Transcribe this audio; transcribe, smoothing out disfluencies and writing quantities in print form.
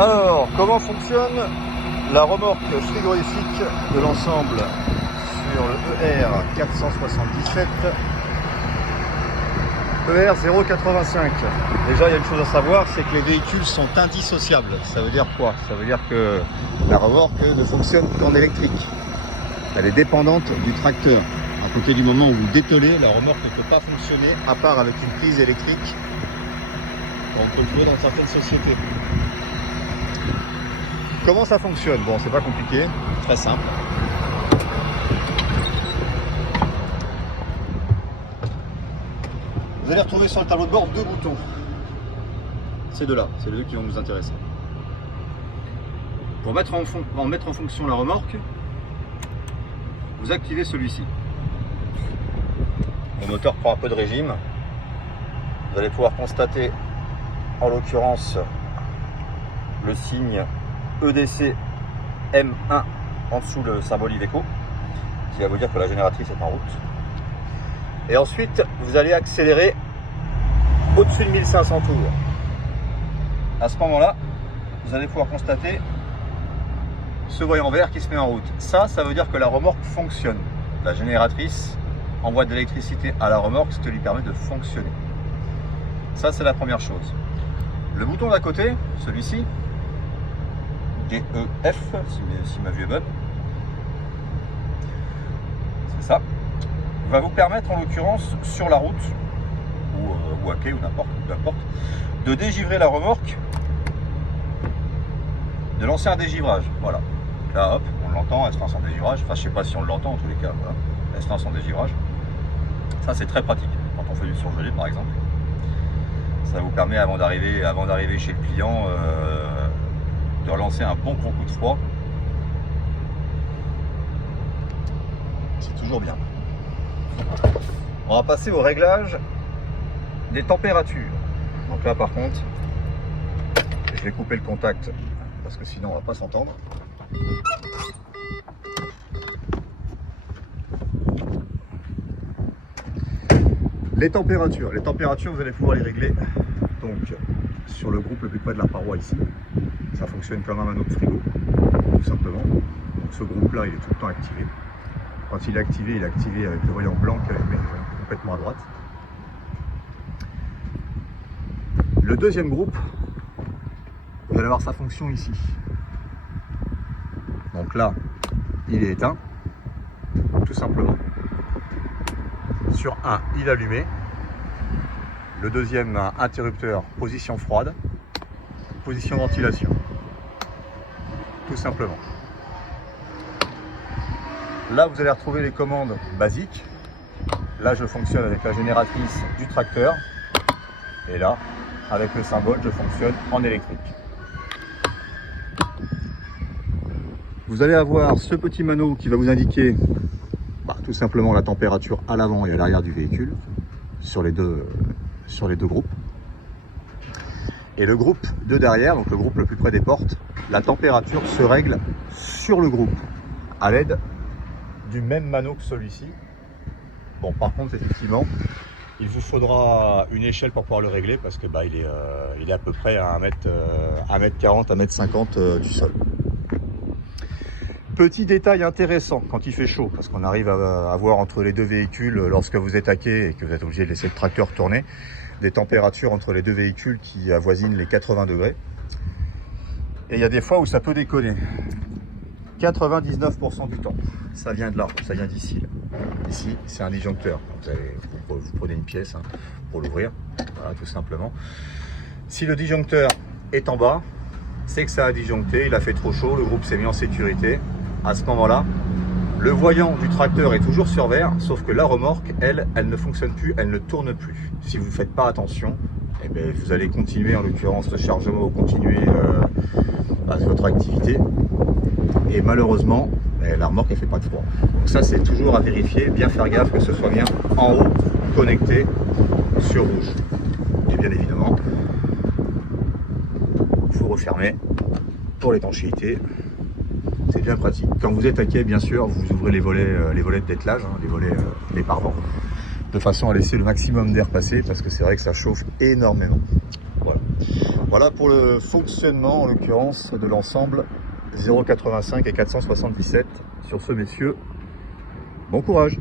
Alors, comment fonctionne la remorque frigorifique de l'ensemble sur le ER 477 ER 085? Déjà, il y a une chose à savoir, c'est que les véhicules sont indissociables. Ça veut dire quoi? Ça veut dire que la remorque ne fonctionne qu'en électrique. Elle est dépendante du tracteur. À côté du moment où vous dételez, la remorque ne peut pas fonctionner à part avec une prise électrique. On peut le trouver dans certaines sociétés. Comment ça fonctionne? Bon, c'est pas compliqué, très simple. Vous allez retrouver sur le tableau de bord deux boutons. Ces deux-là, c'est les deux qui vont nous intéresser. Pour mettre en fonction la remorque, vous activez celui-ci. Le moteur prend un peu de régime. Vous allez pouvoir constater, en l'occurrence, le signe EDC M1 en dessous le symbole Iveco, qui va vous dire que la génératrice est en route. Et ensuite, vous allez accélérer au-dessus de 1500 tours. À ce moment-là, vous allez pouvoir constater ce voyant vert qui se met en route. Ça veut dire que la remorque fonctionne. La génératrice envoie de l'électricité à la remorque, ce qui lui permet de fonctionner. Ça, c'est la première chose. Le bouton d'à côté, celui-ci, DEF, si ma vue est bonne, c'est ça, va vous permettre en l'occurrence sur la route, ou à quai, ou n'importe, de dégivrer la remorque, de lancer un dégivrage. Voilà. Là, hop, on l'entend, elle se lance en dégivrage. Enfin, je sais pas si on l'entend en tous les cas. Voilà. Elle se lance en dégivrage. Ça, c'est très pratique quand on fait du surgelé, par exemple. Ça vous permet, avant d'arriver chez le client, de relancer un bon gros coup de froid. C'est toujours bien. On va passer au réglage des températures. Donc là, par contre, je vais couper le contact parce que sinon on va pas s'entendre. Les températures, vous allez pouvoir les régler donc sur le groupe le plus près de la paroi ici. Ça fonctionne comme un mano de frigo, tout simplement. Donc ce groupe-là, il est tout le temps activé. Quand il est activé avec le voyant blanc qui est allumé complètement à droite. Le deuxième groupe, vous allez avoir sa fonction ici. Donc là, il est éteint, tout simplement. Sur un, il est allumé. Le deuxième, interrupteur, position froide, position ventilation. Tout simplement. Là, vous allez retrouver les commandes basiques. Là, je fonctionne avec la génératrice du tracteur. Et là, avec le symbole, je fonctionne en électrique. Vous allez avoir ce petit mano qui va vous indiquer tout simplement la température à l'avant et à l'arrière du véhicule sur les deux groupes. Et le groupe de derrière, donc le groupe le plus près des portes, la température se règle sur le groupe à l'aide du même mano que celui-ci. Bon, par contre, effectivement, il vous faudra une échelle pour pouvoir le régler parce que il est à peu près à 1m40, 1m50 du sol. Petit détail intéressant quand il fait chaud, parce qu'on arrive à voir entre les deux véhicules, lorsque vous êtes à quai et que vous êtes obligé de laisser le tracteur tourner, des températures entre les deux véhicules qui avoisinent les 80 degrés. Et il y a des fois où ça peut déconner. 99% du temps, ça vient de là, ça vient d'ici. Ici, c'est un disjoncteur. Vous prenez une pièce pour l'ouvrir, voilà, tout simplement. Si le disjoncteur est en bas, c'est que ça a disjoncté, il a fait trop chaud, le groupe s'est mis en sécurité. À ce moment-là, le voyant du tracteur est toujours sur vert, sauf que la remorque, elle ne fonctionne plus, elle ne tourne plus. Si vous ne faites pas attention, vous allez continuer, en l'occurrence le chargement, continuer votre activité. Et malheureusement, la remorque elle fait pas de froid. Donc ça, c'est toujours à vérifier, bien faire gaffe que ce soit bien en haut, connecté sur rouge. Et bien évidemment, il faut refermer pour l'étanchéité. C'est bien pratique. Quand vous êtes à quai, bien sûr, vous ouvrez les volets de dételage, les volets des pare-vents, de façon à laisser le maximum d'air passer, parce que c'est vrai que ça chauffe énormément. Voilà. Voilà pour le fonctionnement en l'occurrence de l'ensemble 0,85 et 477 sur ce messieurs. Bon courage!